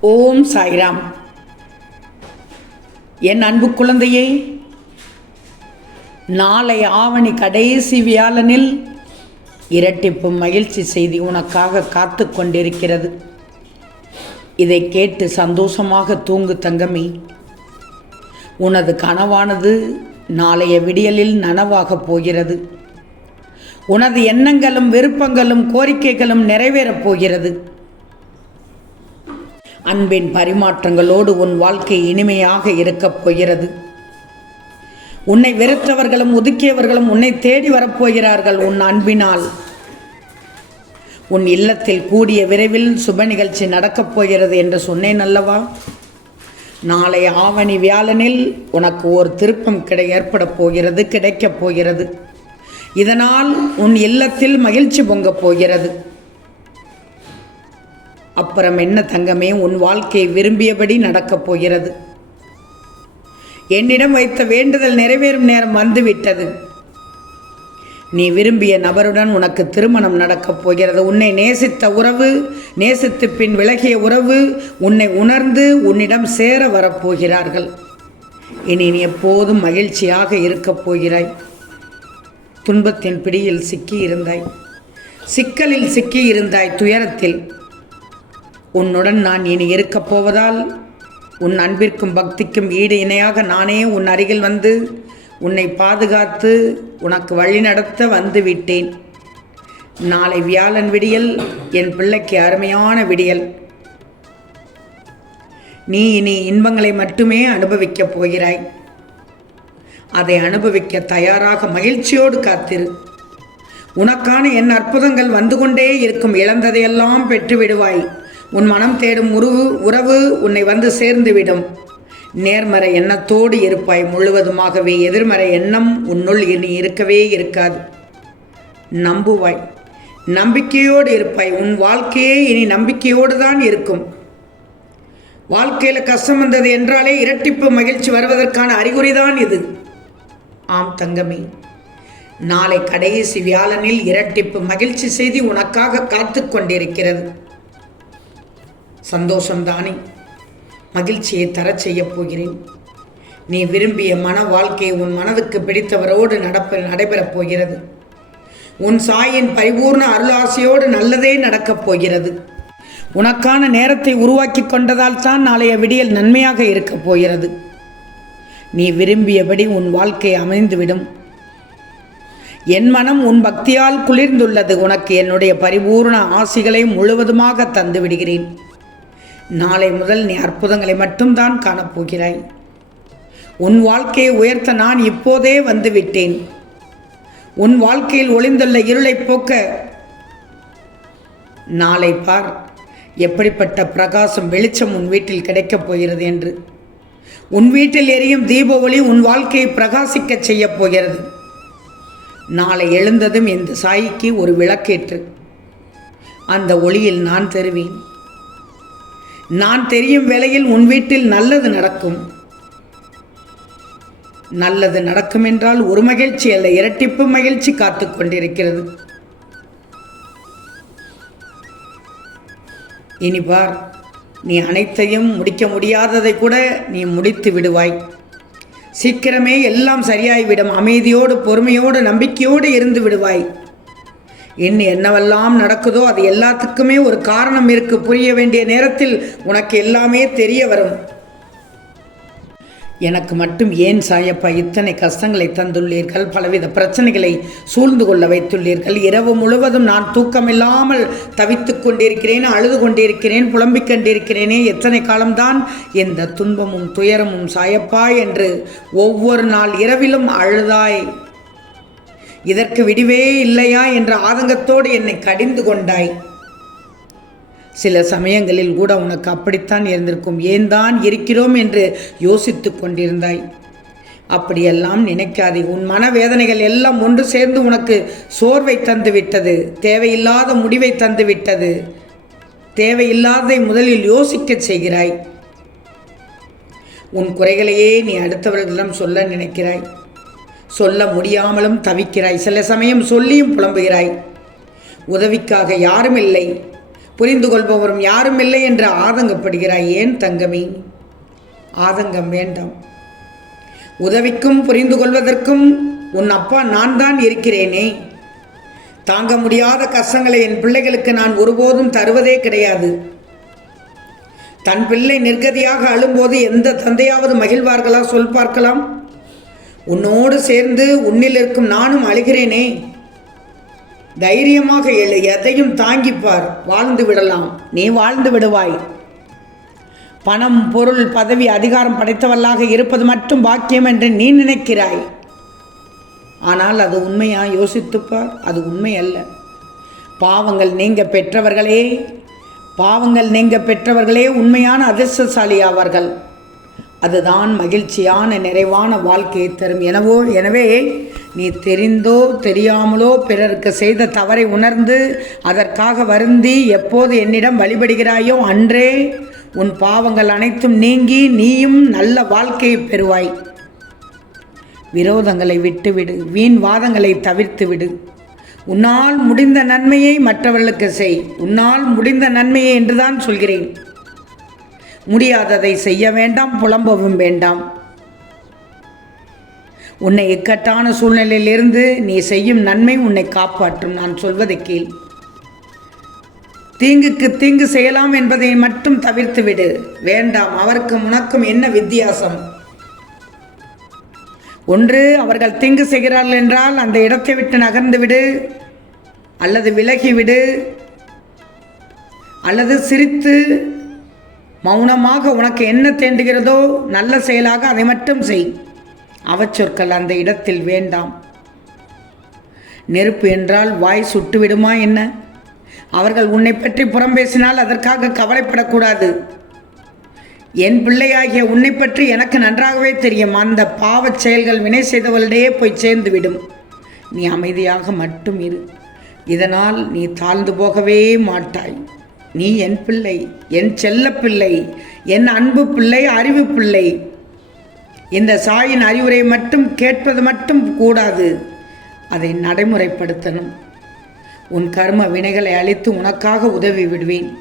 ஓம் சாய்ராம். என் அன்பு குழந்தையே நாளை ஆவணி கடைசி வியாழனில் இரட்டிப்பு மகிழ்ச்சி செய்தி உனக்காக காத்து கொண்டிருக்கிறது. இதை கேட்டு சந்தோஷமாக தூங்கு தங்கமி. உனது கனவானது நாளைய விடியலில் நனவாகப் போகிறது. உனது எண்ணங்களும் விருப்பங்களும் கோரிக்கைகளும் நிறைவேறப் போகிறது. அன்பின் பரிமாற்றங்களோடு உன் வாழ்க்கை இனிமையாக இருக்கப் போகிறது. உன்னை வெறுத்தவர்களும் ஒதுக்கியவர்களும் உன்னை தேடி வரப்போகிறார்கள் உன் அன்பினால். உன் இல்லத்தில் கூடிய விரைவில் சுப நிகழ்ச்சி நடக்கப் போகிறது என்று சொன்னேன் அல்லவா? நாளை ஆவணி வியாழனில் உனக்கு ஒரு திருப்பம் கிடை ஏற்படப் போகிறது கிடைக்கப் போகிறது. இதனால் உன் இல்லத்தில் மகிழ்ச்சி பொங்கப் போகிறது. அப்புறம் என்ன தங்கமே உன் வாழ்க்கை விரும்பியபடி நடக்கப் போகிறது. என்னிடம் வைத்த வேண்டுதல் நிறைவேறும் நேரம் வந்துவிட்டது. நீ விரும்பிய நபருடன் உனக்கு திருமணம் நடக்கப் போகிறது. உன்னை நேசித்த உறவு நேசித்து பின் விலகிய உறவு உன்னை உணர்ந்து உன்னிடம் சேர வரப்போகிறார்கள். இனி நீ எப்போதும் மகிழ்ச்சியாக இருக்கப் போகிறாய். துன்பத்தின் பிடியில் சிக்கி இருந்தாய் சிக்கலில் சிக்கி இருந்தாய் துயரத்தில். உன்னுடன் நான் இனி இருக்கப் போவதால் உன் அன்பிற்கும் பக்திக்கும் ஈடு இணையாக நானே உன் அருகில் வந்து உன்னை பாதுகாத்து உனக்கு வழிநடத்த வந்து விட்டேன் நாளை வியாழன் விடியல் என் பிள்ளைக்கு அருமையான விடியல். நீ இனி இன்பங்களை மட்டுமே அனுபவிக்கப் போகிறாய். அதை அனுபவிக்க தயாராக மகிழ்ச்சியோடு காத்திரு. உனக்கான என் அற்புதங்கள் வந்து கொண்டே இருக்கும் இழந்ததையெல்லாம் பெற்று விடுவாய் உன் மனம் தேடும் உருவு உறவு உன்னை வந்து சேர்ந்துவிடும். நேர்மறை எண்ணத்தோடு இருப்பாய். முழுவதுமாகவே எதிர்மறை எண்ணம் உன்னுள் இனி இருக்கவே இருக்காது. நம்புவாய். நம்பிக்கையோடு இருப்பாய். உன் வாழ்க்கையே இனி நம்பிக்கையோடு தான் இருக்கும். வாழ்க்கையில் கஷ்டம் வந்தது என்றாலே இரட்டிப்பு மகிழ்ச்சி வருவதற்கான அறிகுறிதான் இது. ஆம் தங்கமே. நாளை கடைசி வியாழனில் இரட்டிப்பு மகிழ்ச்சி செய்தி உனக்காக காத்து கொண்டிருக்கிறது. சந்தோஷம்தானே? மகிழ்ச்சியை தரச் செய்யப் போகிறேன். நீ விரும்பிய மன வாழ்க்கை உன் மனதுக்கு பிடித்தவரோடு நடப்ப நடைபெறப் போகிறது. உன் சாயின் பரிபூர்ண அருளாசையோடு நல்லதே நடக்கப் போகிறது. உனக்கான நேரத்தை உருவாக்கி கொண்டதால் தான் நாளைய விடியல் நன்மையாக இருக்கப் போகிறது. நீ விரும்பியபடி உன் வாழ்க்கை அமைந்துவிடும். என் மனம் உன் பக்தியால் குளிர்ந்துள்ளது. உனக்கு என்னுடைய பரிபூர்ண ஆசிகளை முழுவதுமாக தந்து விடுகிறேன் நாளை முதல் நீ அற்புதங்களை மட்டும்தான் காணப்போகிறாய். உன் வாழ்க்கையை உயர்த்த நான் இப்போதே வந்து விட்டேன் உன் வாழ்க்கையில் ஒளிந்துள்ள இருளை போக்க நாளை பார் எப்படிப்பட்ட பிரகாசம் வெளிச்சம் உன் வீட்டில் கிடைக்கப் போகிறது என்று. உன் வீட்டில் எரியும் தீப ஒளி உன் வாழ்க்கையை பிரகாசிக்கச் செய்யப் போகிறது. நாளை எழுந்ததும் இந்த சாய்க்கு ஒரு விளக்கேற்று. அந்த ஒளியில் நான் தருவேன். நான் தெரியும் வேளையில் உன் வீட்டில் நல்லது நடக்கும். நல்லது நடக்கும் என்றால் ஒரு மகிழ்ச்சி அல்ல இரட்டிப்பு மகிழ்ச்சி காத்து கொண்டிருக்கிறது. இனி பார் நீ அனைத்தையும் முடிக்க முடியாததை கூட நீ முடித்து விடுவாய். சீக்கிரமே எல்லாம் சரியாய்விடும் அமைதியோடு பொறுமையோடு நம்பிக்கையோடு இருந்து விடுவாய். இனி என்னவெல்லாம் நடக்குதோ அது எல்லாத்துக்குமே ஒரு காரணம் இருக்கு. புரிய வேண்டிய நேரத்தில் உனக்கு எல்லாமே தெரிய வரும். எனக்கு மட்டும் ஏன் சாயப்பா இத்தனை கஷ்டங்களை தந்துள்ளீர்கள்? பலவித பிரச்சனைகளை சூழ்ந்து கொள்ள வைத்துள்ளீர்கள். இரவு முழுவதும் நான் தூக்கமில்லாமல் தவித்து கொண்டிருக்கிறேன் அழுது கொண்டிருக்கிறேன் புலம்பிக் கொண்டிருக்கிறேனே. எத்தனை காலம்தான் இந்த துன்பமும் துயரமும் சாயப்பா என்று ஒவ்வொரு நாள் இரவிலும் அழுதாய். இதற்கு விடிவே இல்லையா என்ற ஆதங்கத்தோடு என்னை கடிந்து கொண்டாய். சில சமயங்களில் கூட உனக்கு அப்படித்தான் இருந்திருக்கும். ஏன் தான் இருக்கிறோம் என்று யோசித்து கொண்டிருந்தாய். அப்படியெல்லாம் நினைக்காதே. உன் மனவேதனைகள் எல்லாம் ஒன்று சேர்ந்து உனக்கு சோர்வை தந்து விட்டது தேவையில்லாத முடிவை தந்து விட்டது தேவையில்லாததை முதலில் யோசிக்கச் செய்கிறாய். உன் குறைகளையே நீ அடுத்தவர்களிடம் சொல்ல நினைக்கிறாய். சொல்ல முடியாமலும் தவிக்கிறாய். சில சமயம் சொல்லியும் புலம்புகிறாய். உதவிக்காக யாரும் இல்லை புரிந்து கொள்பவரும் யாரும் இல்லை என்று ஆதங்கப்படுகிறாய். ஏன் தங்கமே? ஆதங்கம் வேண்டாம். உதவிக்கும் புரிந்து கொள்வதற்கும் உன் அப்பா நான் தான் இருக்கிறேனே. தாங்க முடியாத கஷ்டங்களை என் பிள்ளைகளுக்கு நான் ஒருபோதும் தருவதே கிடையாது. தன் பிள்ளை நிர்கதியாக அழும்போது எந்த தந்தையாவது மகிழ்வார்களா? சொல் பார்க்கலாம். உன்னோடு சேர்ந்து உன்னில் இருக்கும் நானும் அழுகிறேனே. தைரியமாக எழு எதையும் தாங்கிப்பார் வாழ்ந்து விடலாம். நீ வாழ்ந்து விடுவாய். பணம் பொருள் பதவி அதிகாரம் படைத்தவல்லாக இருப்பது மட்டும் பாக்கியம் என்று நீ நினைக்கிறாய். ஆனால் அது உண்மையா? யோசித்துப்பார். அது உண்மை அல்ல. பாவங்கள் நீங்க பெற்றவர்களே. பாவங்கள் நீங்க பெற்றவர்களே உண்மையான அதிர்ஷ்டசாலி ஆவார்கள். அதுதான் மகிழ்ச்சியான நிறைவான வாழ்க்கையை தரும். எனவோ எனவே நீ தெரிந்தோ தெரியாமலோ பிறருக்கு செய்த தவறை உணர்ந்து அதற்காக வருந்தி எப்போது என்னிடம் வழிபடுகிறாயோ அன்றே உன் பாவங்கள் அனைத்தும் நீங்கி நீயும் நல்ல வாழ்க்கையை பெறுவாய். விரோதங்களை விட்டுவிடு வீண் வாதங்களை தவிர்த்து விடு உன்னால் முடிந்த நன்மையை மற்றவர்களுக்கு செய். உன்னால் முடிந்த நன்மையை என்றுதான் சொல்கிறேன். முடியாததை செய்ய வேண்டாம் புலம்பவும் வேண்டாம். உன்னை இக்கட்டான சூழ்நிலையிலிருந்து நீ செய்யும் நன்மை உன்னை காப்பாற்றும் நான் சொல்வதை கீழ் தீங்குக்கு தீங்கு செய்யலாம் என்பதை மட்டும் தவிர்த்து விடு வேண்டாம் அவருக்கும் உனக்கும் என்ன வித்தியாசம்? ஒன்று அவர்கள் தீங்கு செய்கிறார்கள் என்றால் அந்த இடத்தை விட்டு நகர்ந்து விடு அல்லது விலகிவிடு அல்லது சிரித்து மௌனமாக உனக்கு என்ன தேண்டுகிறதோ நல்ல செயலாக அதை மட்டும் செய். அவச்சொற்கள் அந்த இடத்தில் வேண்டாம். நெருப்பு என்றால் வாய் சுட்டுவிடுமா என்ன? அவர்கள் உன்னை பற்றி புறம் பேசினால் அதற்காக கவலைப்படக்கூடாது. என் பிள்ளையாகிய உன்னை பற்றி எனக்கு நன்றாகவே தெரியும். அந்த பாவச் செயல்கள் வினை செய்தவளிடையே போய் சேர்ந்துவிடும் நீ அமைதியாக மட்டும் இரு. இதனால் நீ தாழ்ந்து போகவே மாட்டாய். நீ என் பிள்ளை என் செல்ல பிள்ளை என் அன்பு பிள்ளை அறிவு பிள்ளை. இந்த சாயின் அறிவுரை மட்டும் கேட்பது மட்டும் கூடாது. அதை நடைமுறைப்படுத்தணும். உன் கர்ம வினைகளை அழித்து உனக்காக உதவி விடுவேன்.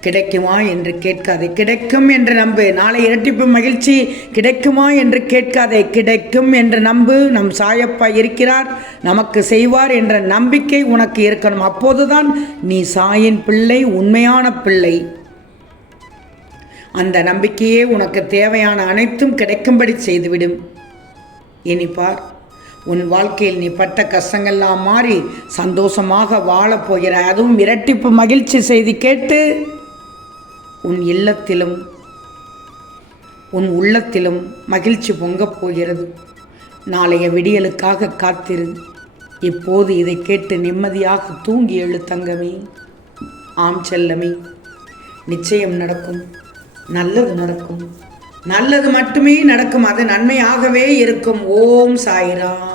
கிடைக்குமா என்று கேட்காதே. கிடைக்கும் என்று நம்பு. நாளை இரட்டிப்பு மகிழ்ச்சி. கிடைக்குமா என்று கேட்காதே. கிடைக்கும் என்று நம்பு. நம் சாயப்பா இருக்கிறார். நமக்கு செய்வார் என்ற நம்பிக்கை உனக்கு இருக்கணும். அப்போதுதான் நீ சாயின் பிள்ளை உண்மையான பிள்ளை. அந்த நம்பிக்கையே உனக்கு தேவையான அனைத்தும் கிடைக்கும்படி செய்துவிடும். இனி பார். உன் வாழ்க்கையில் நீ பட்ட கஷ்டங்கள்லாம் மாறி சந்தோஷமாக வாழப் போகிறாய். அதுவும் இரட்டிப்பு மகிழ்ச்சி செய்தி கேட்டு உன் இல்லத்திலும் உன் உள்ளத்திலும் மகிழ்ச்சி பொங்கப் போகிறது. நாளைய விடியலுக்காக காத்திரு. இப்போது இதை கேட்டு நிம்மதியாக தூங்கி எழு தங்கமே. ஆம் செல்லமே நிச்சயம் நடக்கும். நல்லது நடக்கும். நல்லது மட்டுமே நடக்கும். அது நன்மையாகவே இருக்கும். ஓம் சாய்ராம்.